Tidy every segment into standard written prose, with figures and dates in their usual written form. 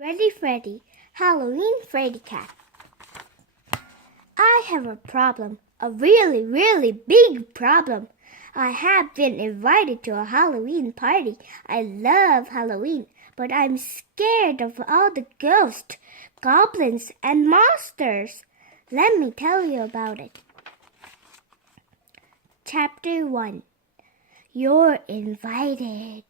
Ready, Freddy, Halloween Fraidy-Cat. I have a problem, a really, really big problem. I have been invited to a Halloween party. I love Halloween, but I'm scared of all the ghosts, goblins, and monsters. Let me tell you about it. Chapter 1. You're invited.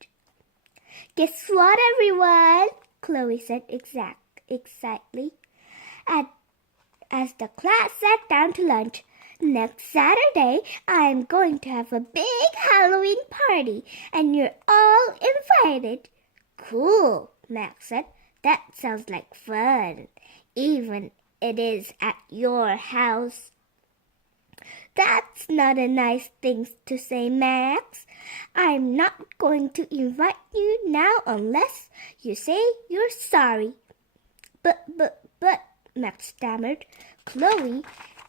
Guess what, everyone? Chloe said excitedly. As the class sat down to lunch, next Saturday I'm going to have a big Halloween party, and you're all invited. Cool, Max said. That sounds like fun, even it is at your house. That's not a nice thing to say, Max. I'm not going to invite you now unless you say you're sorry. But, Max stammered. Chloe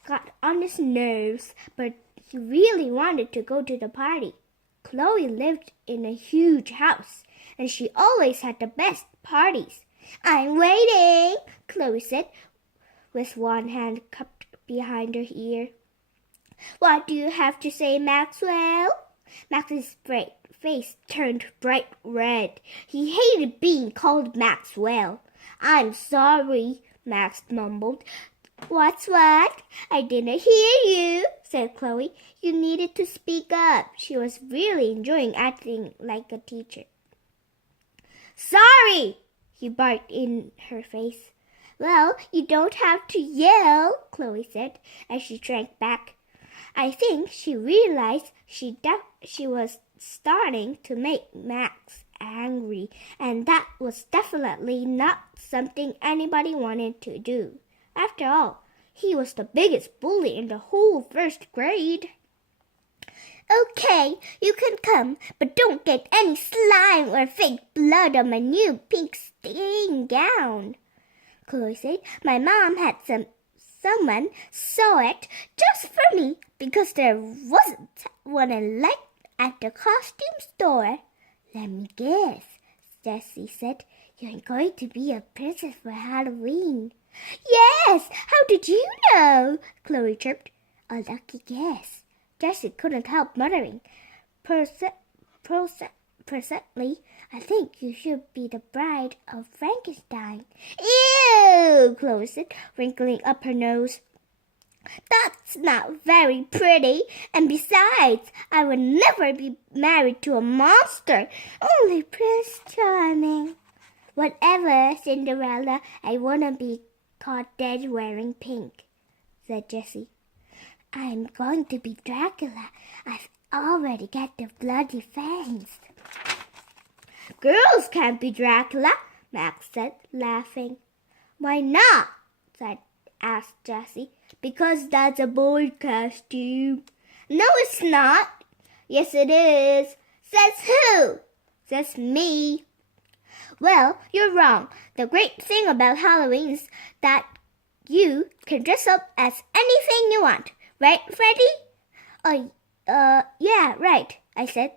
got on his nerves, but he really wanted to go to the party. Chloe lived in a huge house, and she always had the best parties. I'm waiting, Chloe said, with one hand cupped behind her ear. What do you have to say, Maxwell? Max's face turned bright red. He hated being called Maxwell. I'm sorry, Max mumbled. What's what? I didn't hear you, said Chloe. You needed to speak up. She was really enjoying acting like a teacher. Sorry, he barked in her face. Well, you don't have to yell, Chloe said as she shrank back. I think she realized she was starting to make Max angry, and that was definitely not something anybody wanted to do. After all, he was the biggest bully in the whole first grade. Okay, you can come, but don't get any slime or fake blood on my new pink stain gown, Chloe said. My mom had someone sew it just for me because there wasn't one I liked at the costume store. Let me guess, Jessie said. You're going to be a princess for Halloween. Yes, how did you know? Chloe chirped. A lucky guess. Jessie couldn't help muttering. Presently, I think you should be the bride of Frankenstein. Ew, Chloe said, wrinkling up her nose. That's not very pretty, and besides, I would never be married to a monster, only Prince Charming. Whatever, Cinderella, I wouldn't be caught dead wearing pink, said Jessie. I'm going to be Dracula. I've already got the bloody fangs. Girls can't be Dracula, Max said, laughing. Why not? asked Jessie. Because that's a boy costume. No, it's not. Yes, it is. Says who? Says me. Well, you're wrong. The great thing about Halloween is that you can dress up as anything you want. Right, Freddy? Yeah, right, I said.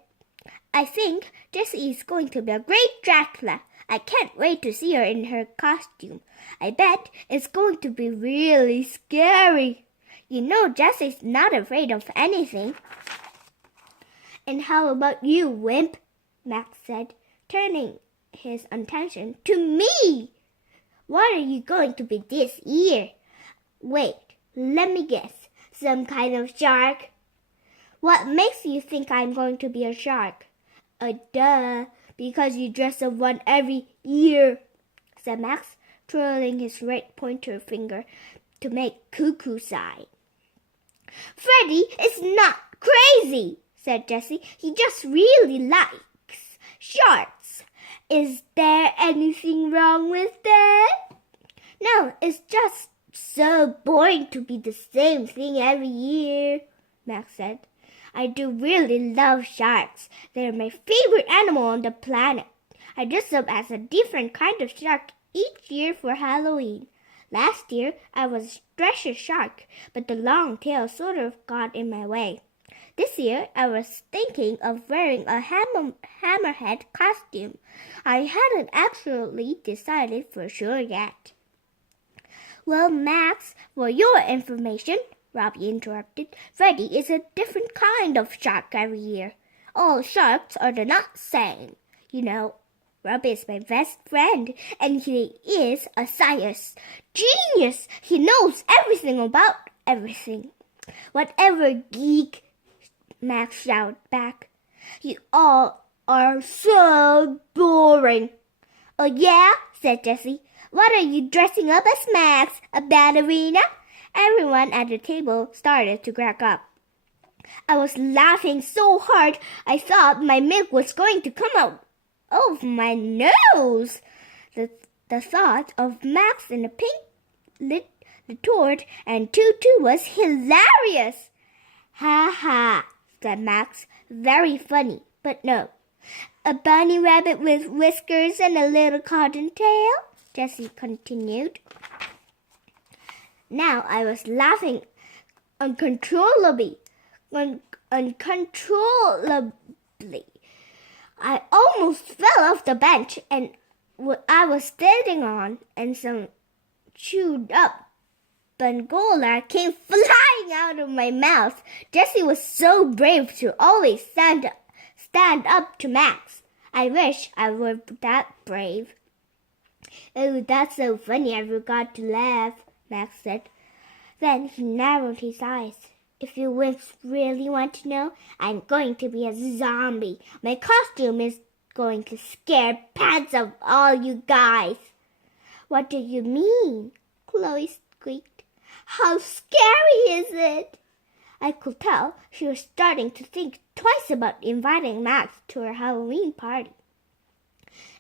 I think Jessie is going to be a great Dracula. I can't wait to see her in her costume. I bet it's going to be really scary. You know Jessie's not afraid of anything. And how about you, wimp? Max said, turning his attention to me. What are you going to be this year? Wait, let me guess. Some kind of shark? What makes you think I'm going to be a shark? Duh, because you dress up one every year, said Max, twirling his red pointer finger to make cuckoo sign. Freddy is not crazy, said Jessie. He just really likes sharks. Is there anything wrong with that? No, it's just so boring to be the same thing every year, Max said. I do really love sharks. They're my favorite animal on the planet. I dress up as a different kind of shark each year for Halloween. Last year, I was a treasure shark, but the long tail sort of got in my way. This year, I was thinking of wearing a hammerhead costume. I hadn't actually decided for sure yet. Well, Max, for your information, Robbie interrupted, Freddy is a different kind of shark every year. All sharks are not the same. You know, Robbie is my best friend, and he is a science genius. He knows everything about everything. Whatever, geek, Max shouted back. You all are so boring. Oh yeah, said Jessie. What are you dressing up as, Max? A ballerina? Everyone at the table started to crack up. I was laughing so hard I thought my milk was going to come out of my nose. The thought of Max in a pink retort and tutu was hilarious. Ha ha, said Max. Very funny, but no. A bunny rabbit with whiskers and a little cotton tail? Jessie continued. Now I was laughing uncontrollably. I almost fell off the bench and I was standing on, and some chewed up Bengola came flying out of my mouth. Jessie was so brave to always stand up to Max. I wish I were that brave. Oh, that's so funny, I forgot to laugh, Max said. Then he narrowed his eyes. If you really want to know, I'm going to be a zombie. My costume is going to scare pants of all you guys. What do you mean? Chloe squeaked. How scary is it? I could tell she was starting to think twice about inviting Max to her Halloween party.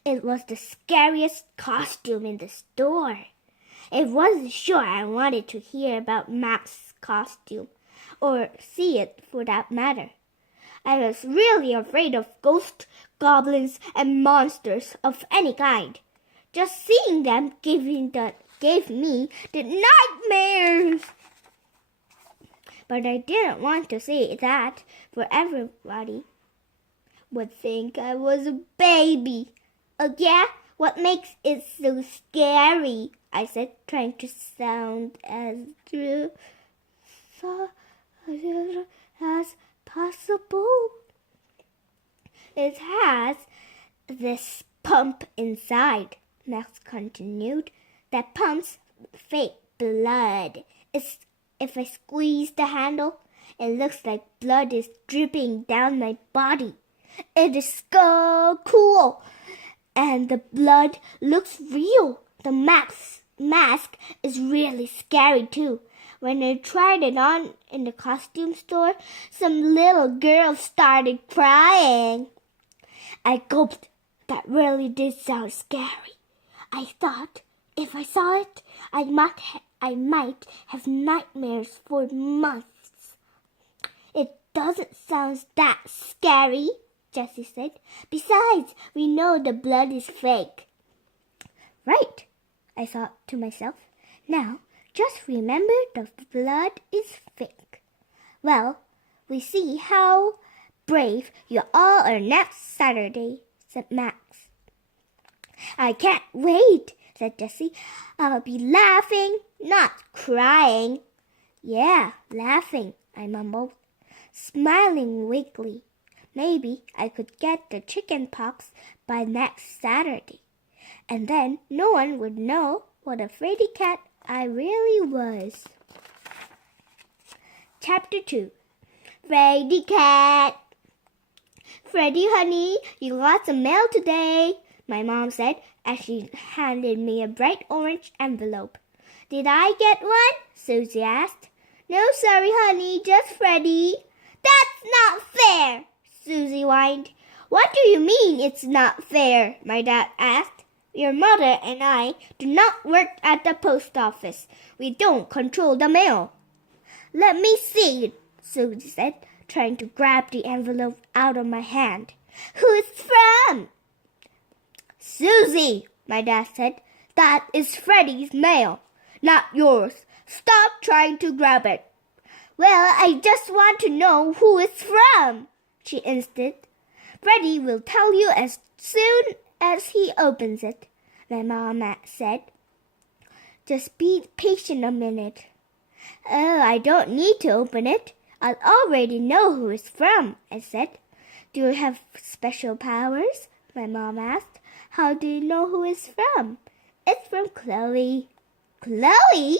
It was the scariest costume in the store. I wasn't sure I wanted to hear about Max's costume, or see it for that matter. I was really afraid of ghosts, goblins, and monsters of any kind. Just seeing them gave me the nightmares. But I didn't want to say that, for everybody would think I was a baby. Oh yeah? What makes it so scary? I said, trying to sound as true as possible. It has this pump inside, Max continued, that pumps fake blood. If I squeeze the handle, it looks like blood is dripping down my body. It is so cool. And the blood looks real. The mask is really scary too. When I tried it on in the costume store, some little girl started crying. I gulped. That really did sound scary. I thought if I saw it, I might have nightmares for months. It doesn't sound that scary, Jessie said. Besides, we know the blood is fake. Right, I thought to myself. Now, just remember the blood is fake. Well, we see how brave you all are next Saturday, said Max. I can't wait, said Jessie. I'll be laughing, not crying. Yeah, laughing, I mumbled, smiling weakly. Maybe I could get the chicken pox by next Saturday, and then no one would know what a Fraidy-Cat I really was. Chapter 2. Fraidy-Cat. Freddy, honey, you got some mail today, my mom said as she handed me a bright orange envelope. Did I get one? Susie asked. No, sorry, honey, just Freddy. That's not fair, Susie whined. What do you mean it's not fair? My dad asked. Your mother and I do not work at the post office. We don't control the mail. Let me see it, Susie said, trying to grab the envelope out of my hand. Who is it from? Susie, my dad said. That is Freddy's mail, not yours. Stop trying to grab it. Well, I just want to know who it's from, she insisted. Freddy will tell you as soon as he opens it, my mom said. Just be patient a minute. Oh, I don't need to open it. I already know who it's from, I said. Do you have special powers? My mom asked. How do you know who it's from? It's from Chloe. Chloe?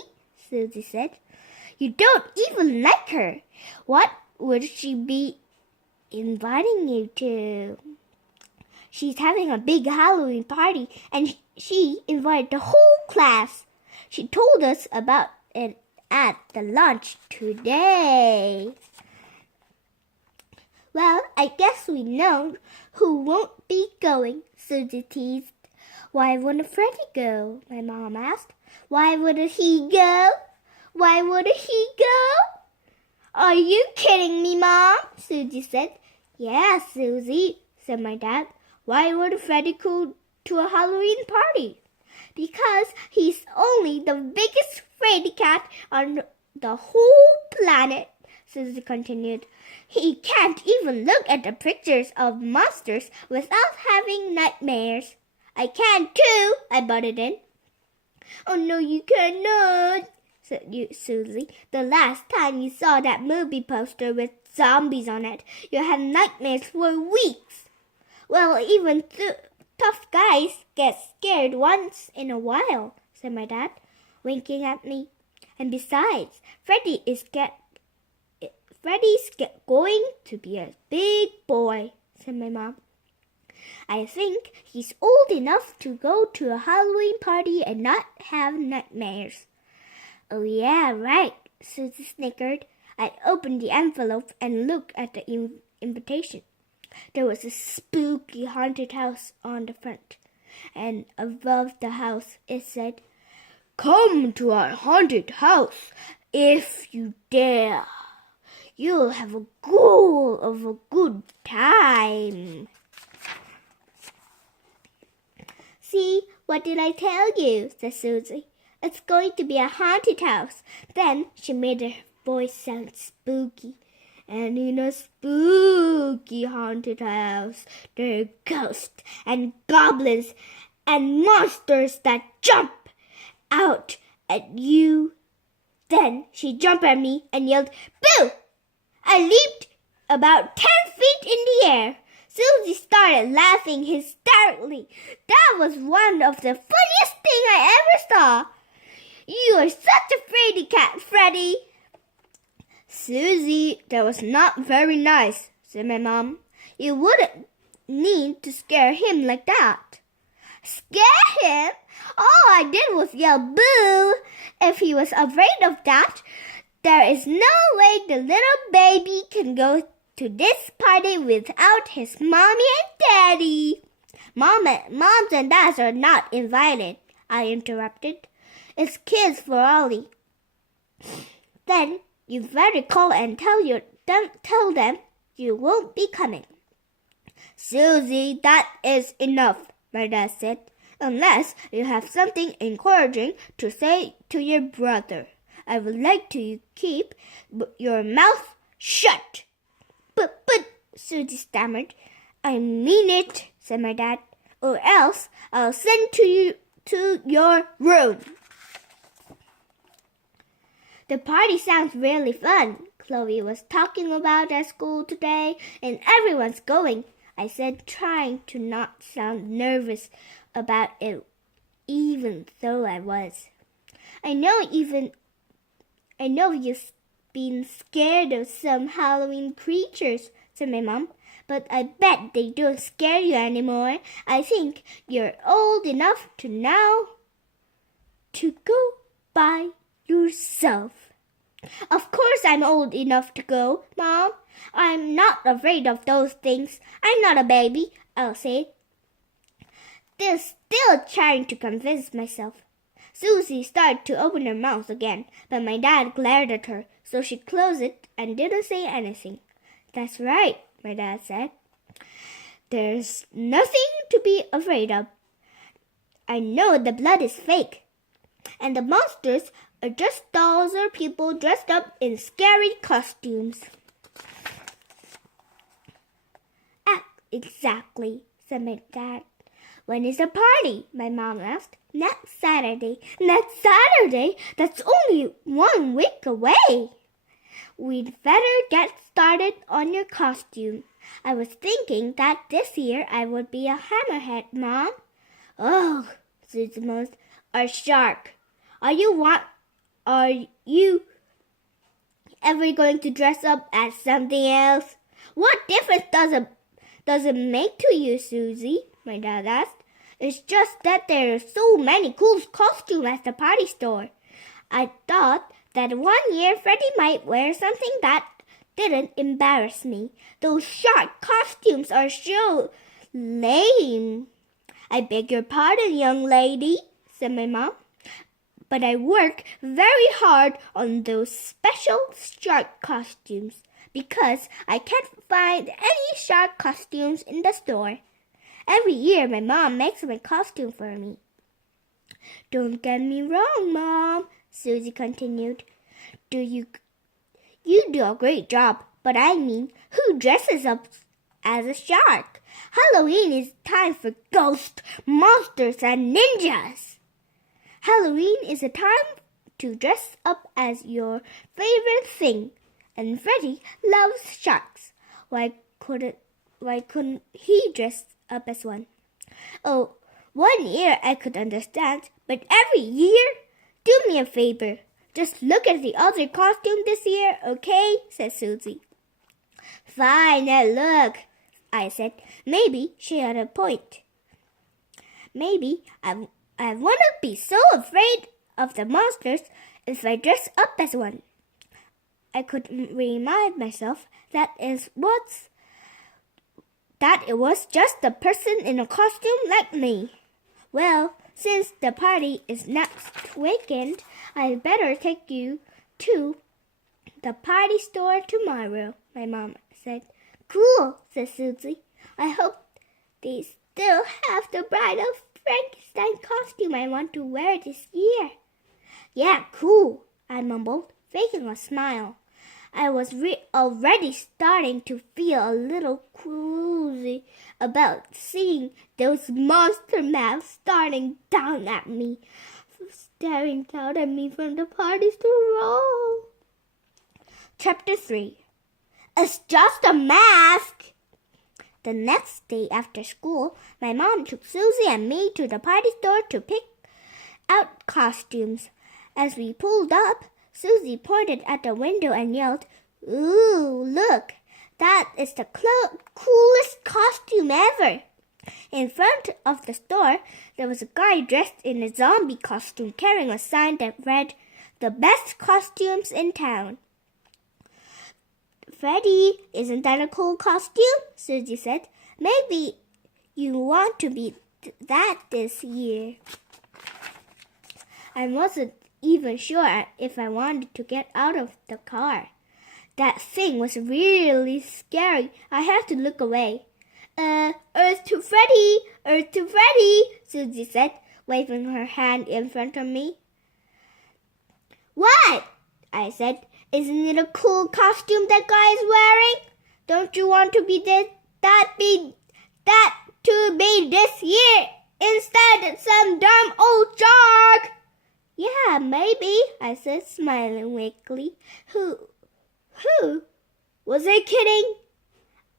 Susie said. You don't even like her. What would she be inviting you to? She's having a big Halloween party and she invited the whole class. She told us about it at the lunch today. Well, I guess we know who won't be going, Susie teased. Why wouldn't Freddy go? My mom asked. Why wouldn't he go? Why wouldn't he go? Are you kidding me, Mom? Susie said. Yeah, Susie, said my dad. Why would Freddy go to a Halloween party? Because he's only the biggest Fraidy-Cat on the whole planet, Susie continued. He can't even look at the pictures of monsters without having nightmares. I can too, I butted in. Oh, no, you cannot, said Susie. The last time you saw that movie poster with zombies on it, you had nightmares for weeks. Well, even tough guys get scared once in a while, said my dad, winking at me. And besides, Freddy's going to be a big boy, said my mom. I think he's old enough to go to a Halloween party and not have nightmares. Oh yeah, right, Susie snickered. I opened the envelope and looked at the invitation. There was a spooky haunted house on the front, and above the house it said, Come to our haunted house if you dare. You'll have a goal of a good time. See, what did I tell you? Said Susie. It's going to be a haunted house. Then she made her voice sound spooky. And in a spooky haunted house, there are ghosts and goblins and monsters that jump out at you. Then she jumped at me and yelled, Boo! I leaped about 10 feet in the air. Susie started laughing hysterically. That was one of the funniest things I ever saw. You are such a fraidy-cat, Freddy. Susie, that was not very nice, said my mom. You wouldn't need to scare him like that. Scare him? All I did was yell boo. If he was afraid of that, there is no way the little baby can go to this party without his mommy and daddy. Moms and dads are not invited, I interrupted. It's kids for Ollie. Then you better call and tell them you won't be coming. Susie, that is enough, my dad said, unless you have something encouraging to say to your brother. I would like you to keep your mouth shut. But, Susie stammered. I mean it, said my dad, or else I'll send you to your room. The party sounds really fun. Chloe was talking about at school today, and everyone's going, I said, trying to not sound nervous about it, even though I was. I know you've been scared of some Halloween creatures, said my mom, but I bet they don't scare you anymore. I think you're old enough to now to go by yourself. Of course I'm old enough to go, Mom. I'm not afraid of those things. I'm not a baby, I'll say. Still trying to convince myself. Susie started to open her mouth again, but my dad glared at her, so she closed it and didn't say anything. That's right, my dad said. There's nothing to be afraid of. I know the blood is fake, and the monsters are just dolls or people dressed up in scary costumes. Exactly, said my dad. When is the party? My mom asked. Next Saturday. Next Saturday? That's only 1 week away. We'd better get started on your costume. I was thinking that this year I would be a hammerhead, Mom. Oh, Susie moaned. A shark. Are you ever going to dress up as something else? What difference does it make to you, Susie? My dad asked. It's just that there are so many cool costumes at the party store. I thought that one year Freddy might wear something that didn't embarrass me. Those shark costumes are so lame. I beg your pardon, young lady, said my mom. But I work very hard on those special shark costumes because I can't find any shark costumes in the store. Every year my mom makes my costume for me. Don't get me wrong, Mom, Susie continued. You do a great job, but I mean, who dresses up as a shark? Halloween is time for ghosts, monsters, and ninjas. Halloween is a time to dress up as your favorite thing, and Freddy loves sharks. Why couldn't he dress up as one? Oh, 1 year I could understand, but every year? Do me a favor. Just look at the other costume this year, okay? Said Susie. Fine, now look, I said. Maybe she had a point. Maybe I wouldn't be so afraid of the monsters if I dress up as one. I could remind myself that it was just a person in a costume like me. Well, since the party is next weekend, I'd better take you to the party store tomorrow, my mom said. Cool, said Susie. I hope they still have the Bride of Frankenstein costume I want to wear this year. Yeah, cool, I mumbled, faking a smile. I was already starting to feel a little queasy about seeing those monster mouths staring down at me from the party store. Chapter 3. It's just a mask. The next day after school, my mom took Susie and me to the party store to pick out costumes. As we pulled up, Susie pointed at the window and yelled, Ooh, look! That is the coolest costume ever! In front of the store, there was a guy dressed in a zombie costume carrying a sign that read, The best costumes in town. Freddy, isn't that a cool costume? Susie said. Maybe you want to be that this year. I wasn't even sure if I wanted to get out of the car. That thing was really scary. I had to look away. Earth to Freddy! Earth to Freddy! Susie said, waving her hand in front of me. What? I said. Isn't it a cool costume that guy is wearing? Don't you want to be that to be this year instead of some dumb old shark? Yeah, maybe, I said, smiling weakly. Who? Was I kidding?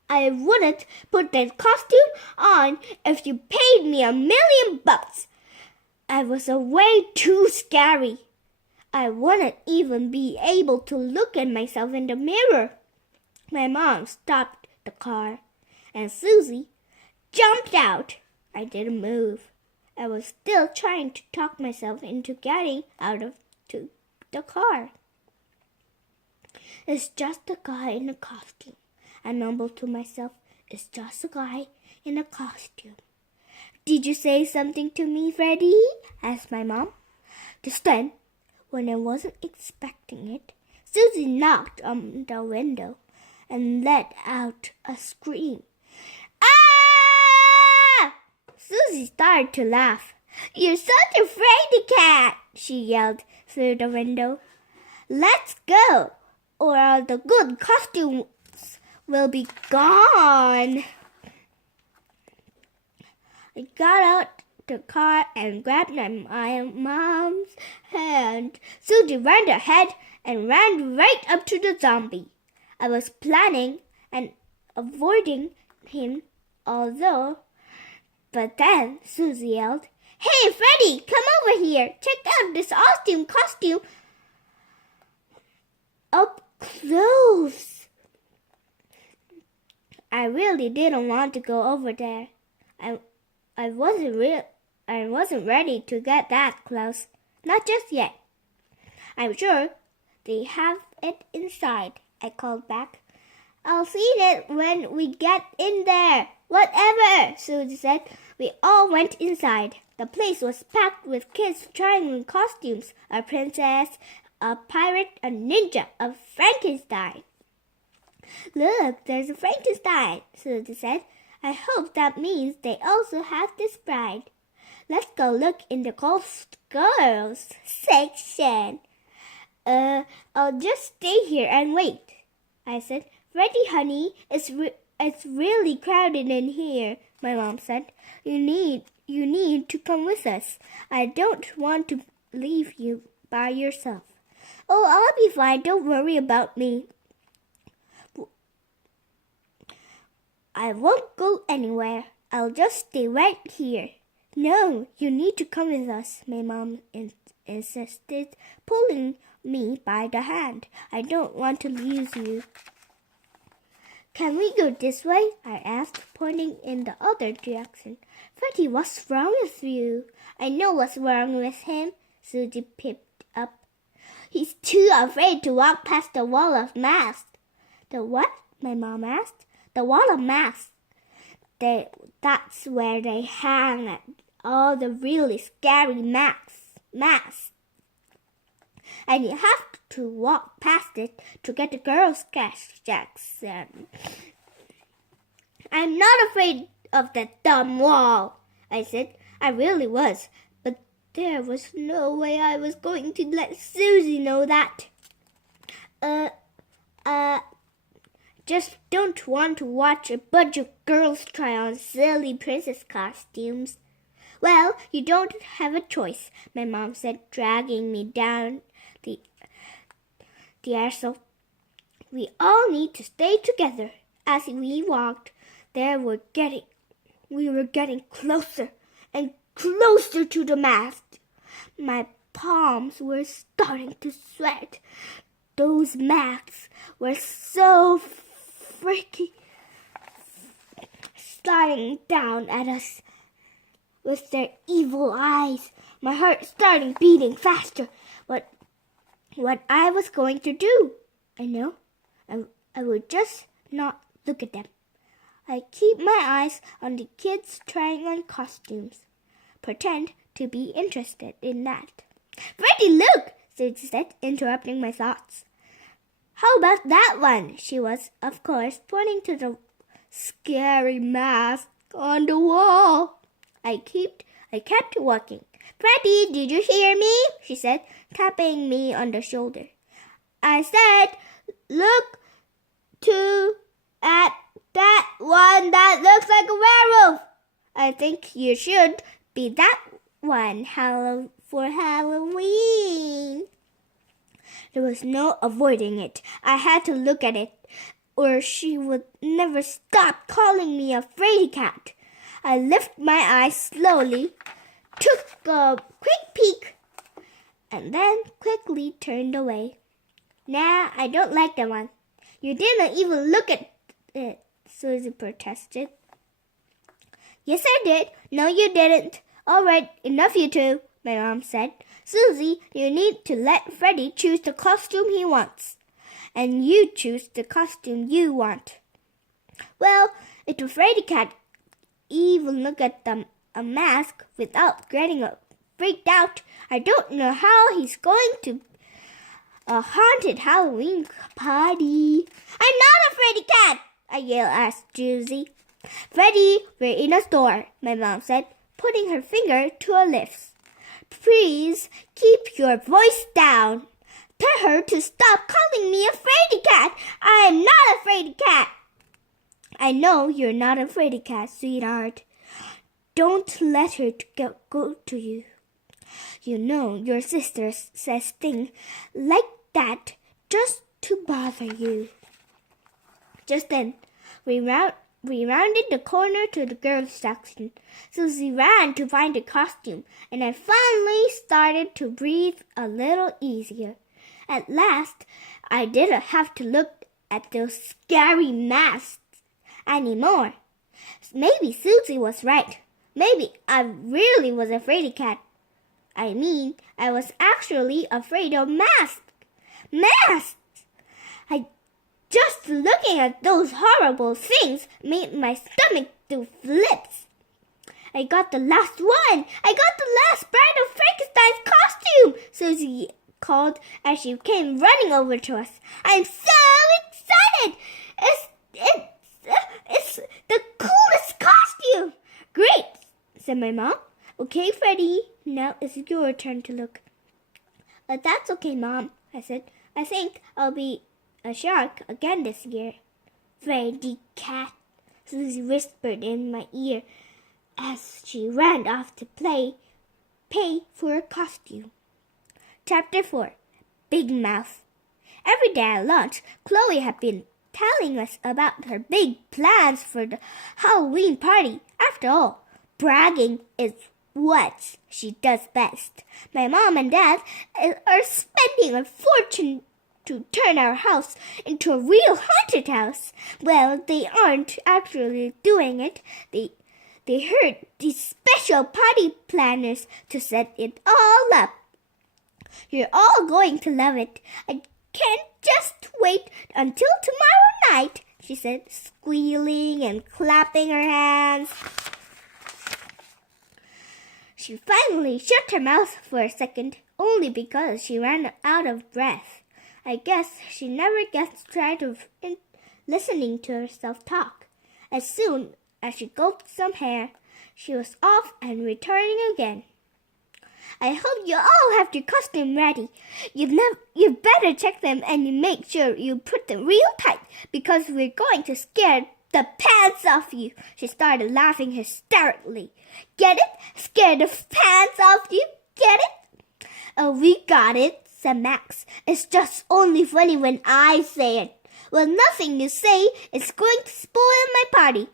I wouldn't put that costume on if you paid me $1 million. I was way too scary. I wouldn't even be able to look at myself in the mirror. My mom stopped the car, and Susie jumped out. I didn't move. I was still trying to talk myself into getting out of the car. It's just a guy in a costume. I mumbled to myself. It's just a guy in a costume. Did you say something to me, Freddy? Asked my mom. Just then, when I wasn't expecting it, Susie knocked on the window and let out a scream. Ah! Susie started to laugh. You're such a fraidy-cat, she yelled through the window. Let's go, or all the good costumes will be gone. I got out the car and grabbed my mom's hand. Susie ran ahead and ran right up to the zombie. I was planning and avoiding him, but then Susie yelled, "Hey, Freddy, come over here. Check out this awesome costume up close." I really didn't want to go over there. I wasn't ready to get that close. Not just yet. "I'm sure they have it inside," I called back. "I'll see it when we get in there." "Whatever," Susie said. We all went inside. The place was packed with kids trying on costumes. A princess, a pirate, a ninja, a Frankenstein. "Look, there's a Frankenstein," Susie said. "I hope that means they also have this bride. Let's go look in the Ghost Girls section." I'll just stay here and wait," I said. "Freddy, honey, it's really crowded in here," my mom said. You need to come with us. I don't want to leave you by yourself." "Oh, I'll be fine. Don't worry about me." "I won't go anywhere. I'll just stay right here." "No, you need to come with us," my mom insisted, pulling me by the hand. "I don't want to lose you." "Can we go this way?" I asked, pointing in the other direction. "Freddy, what's wrong with you?" "I know what's wrong with him," Susie pipped up. "He's too afraid to walk past the wall of masks." "The what?" my mom asked. "The wall of masks. That's where they hang all the really scary masks. And you have to walk past it to get the girls' Jackson." "I'm not afraid of that dumb wall," I said. I really was, but there was no way I was going to let Susie know that. Just don't want to watch a bunch of girls try on silly princess costumes." "Well, you don't have a choice," my mom said, dragging me down the aisle. "We all need to stay together." As we walked, we were getting closer and closer to the mast. My palms were starting to sweat. Those masks were so freaky, staring down at us with their evil eyes. My heart started beating faster. What I was going to do? I know. I would just not look at them. I keep my eyes on the kids trying on costumes. Pretend to be interested in that. "Freddy, look!" Susie said, interrupting my thoughts. "How about that one?" She was, of course, pointing to the scary mask on the wall. I kept walking. "Freddy, did you hear me?" she said, tapping me on the shoulder. I said, "Look at that one that looks like a werewolf." "I think you should be that one for Halloween." There was no avoiding it. I had to look at it, or she would never stop calling me a Fraidy-Cat. I lifted my eyes slowly, took a quick peek, and then quickly turned away. "Nah, I don't like that one." "You didn't even look at it," Susie protested. "Yes, I did." "No, you didn't." "All right, enough you two," my mom said. "Susie, you need to let Freddy choose the costume he wants. And you choose the costume you want." "Well, if the Fraidy-Cat even look at a mask without getting freaked out, I don't know how he's going to a haunted Halloween party." "I'm not a Fraidy-Cat!" I yelled at Susie. "Freddy, we're in a store," my mom said, putting her finger to her lips. Please keep your voice down. Tell her to stop calling me a Fraidy-Cat. I am not a Fraidy-Cat. I know you're not a Fraidy-Cat, sweetheart. Don't let her go to you. You know your sister says things like that just to bother you. Just then, we rounded the corner to the girls' section. Susie ran to find a costume, and I finally started to breathe a little easier. At last, I didn't have to look at those scary masks anymore. Maybe Susie was right. Maybe I really was a fraidy-cat. I mean, I was actually afraid of masks. Masks! Just looking at those horrible things made my stomach do flips. I got the last one! I got the last Bride of Frankenstein's costume! Susie called as she came running over to us. I'm so excited! It's the coolest costume! Great, said my mom. Okay, Freddy, now it's your turn to look. That's okay, Mom, I said. I think I'll be a shark again this year. Fraidy-Cat, Susie whispered in my ear as she ran off to pay for a costume. Chapter 4, Big Mouth. Every day at lunch, Chloe had been telling us about her big plans for the Halloween party. After all, bragging is what she does best. My mom and dad are spending a fortune to turn our house into a real haunted house. Well, they aren't actually doing it. They hired these special party planners to set it all up. You're all going to love it. I can't just wait until tomorrow night, she said, squealing and clapping her hands. She finally shut her mouth for a second, only because she ran out of breath. I guess she never gets tired of listening to herself talk. As soon as she gulped some hair, she was off and returning again. I hope you all have your costume ready. You better check them and make sure you put them real tight because we're going to scare the pants off you. She started laughing hysterically. Get it? Scare the pants off you? Get it? Oh, we got it, said Max. It's just only funny when I say it. Well, nothing you say is going to spoil my party,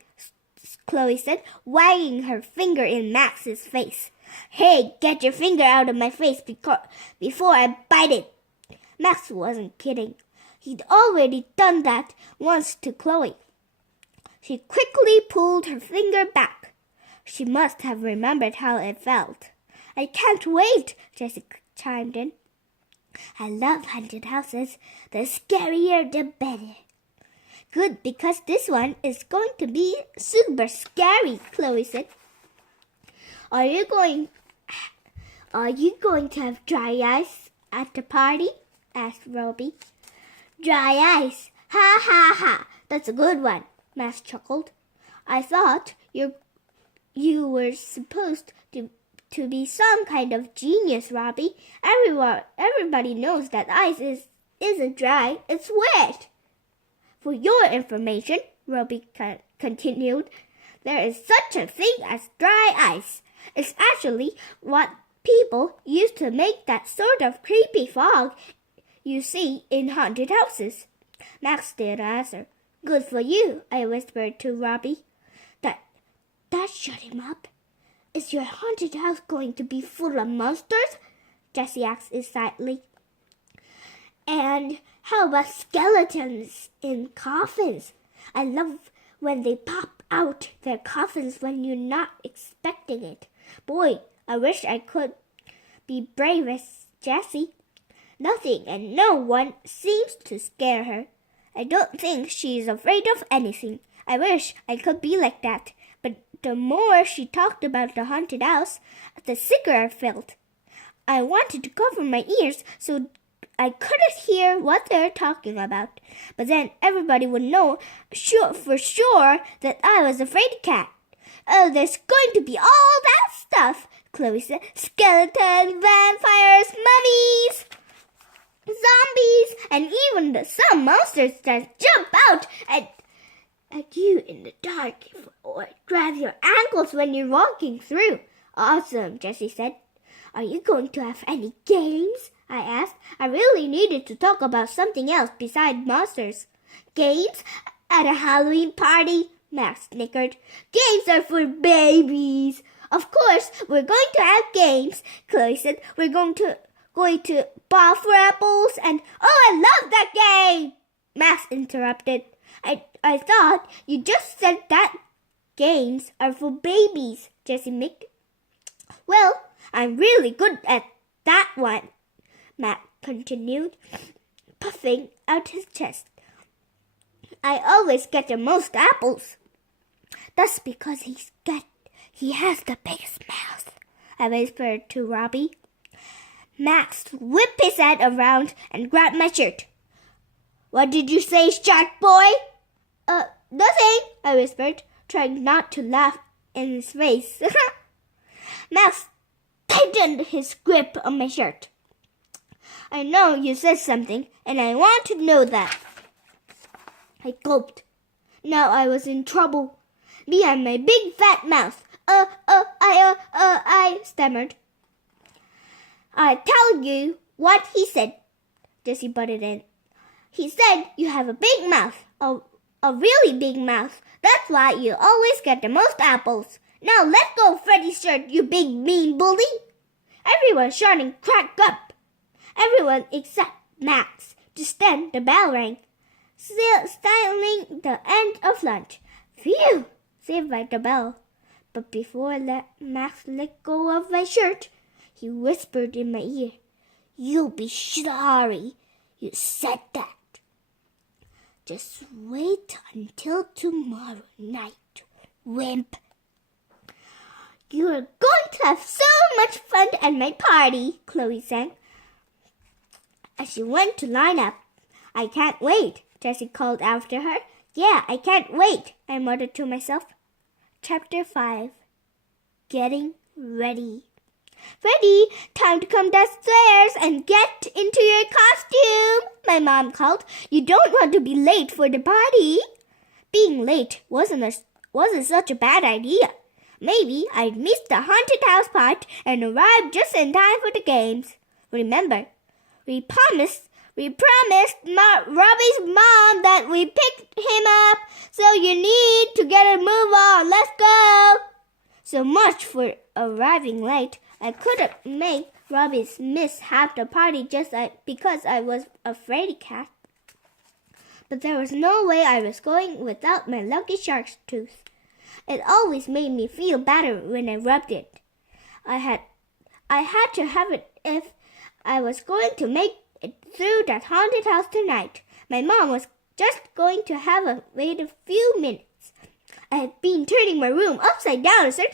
Chloe said, wagging her finger in Max's face. Hey, get your finger out of my face before I bite it. Max wasn't kidding. He'd already done that once to Chloe. She quickly pulled her finger back. She must have remembered how it felt. I can't wait, Jessie chimed in. I love haunted houses. The scarier, the better. Good, because this one is going to be super scary, Chloe said. Are you going to have dry ice at the party? Asked Robbie. Dry ice. Ha ha ha. That's a good one, Max chuckled. I thought you were supposed to be some kind of genius, Robbie. Everybody knows that ice isn't dry, it's wet. For your information, Robbie continued, there is such a thing as dry ice. It's actually what people use to make that sort of creepy fog you see in haunted houses. Max didn't answer. Good for you, I whispered to Robbie. That shut him up. Is your haunted house going to be full of monsters? Jessie asked excitedly. And how about skeletons in coffins? I love when they pop out their coffins when you're not expecting it. Boy, I wish I could be brave as Jessie. Nothing and no one seems to scare her. I don't think she's afraid of anything. I wish I could be like that. But the more she talked about the haunted house, the sicker I felt. I wanted to cover my ears so I couldn't hear what they were talking about. But then everybody would know for sure that I was a fraidy-cat. Oh, there's going to be all that stuff, Chloe said. Skeletons, vampires, mummies, zombies, and even some monsters that jump out at you in the dark or grab your ankles when you're walking through. Awesome, Jessie said. Are you going to have any games? I asked. I really needed to talk about something else besides monsters. Games? At a Halloween party? Max snickered. Games are for babies. Of course, we're going to have games, Chloe said. We're going to ball for apples and... Oh, I love that game! Max interrupted. I thought you just said that games are for babies, Jessie micked. Well, I'm really good at that one, Matt continued, puffing out his chest. I always get the most apples. That's because he has the biggest mouth, I whispered to Robbie. Max whipped his head around and grabbed my shirt. What did you say, shark boy? Nothing, I whispered, trying not to laugh in his face. Max tightened his grip on my shirt. I know you said something, and I want to know that. I gulped. Now I was in trouble. Me and my big fat mouth. I stammered. I'll tell you what he said, Jessie butted in. He said you have a big mouth, a really big mouth. That's why you always get the most apples. Now let go of Freddy's shirt, you big mean bully. Everyone shouting crack up. Everyone except Max. Just then the bell rang, signaling the end of lunch. Phew, saved by the bell. But before Max let go of my shirt, he whispered in my ear, You'll be sorry you said that. Just wait until tomorrow night, wimp. You're going to have so much fun at my party, Chloe sang, as she went to line up. I can't wait, Jessie called after her. Yeah, I can't wait, I muttered to myself. Chapter 5. Getting Ready. Freddy, time to come downstairs and get into your costume, my mom called. You don't want to be late for the party. Being late wasn't such a bad idea. Maybe I'd miss the haunted house part and arrive just in time for the games. Remember, we promised Robbie's mom that we picked him up, so you need to get a move on. Let's go! So much for arriving late. I couldn't make Robbie's miss half the party just because I was a Fraidy-Cat. But there was no way I was going without my lucky shark's tooth. It always made me feel better when I rubbed it. I had to have it if I was going to make it through that haunted house tonight. My mom was just going to have to wait a few minutes. I had been turning my room upside down and searching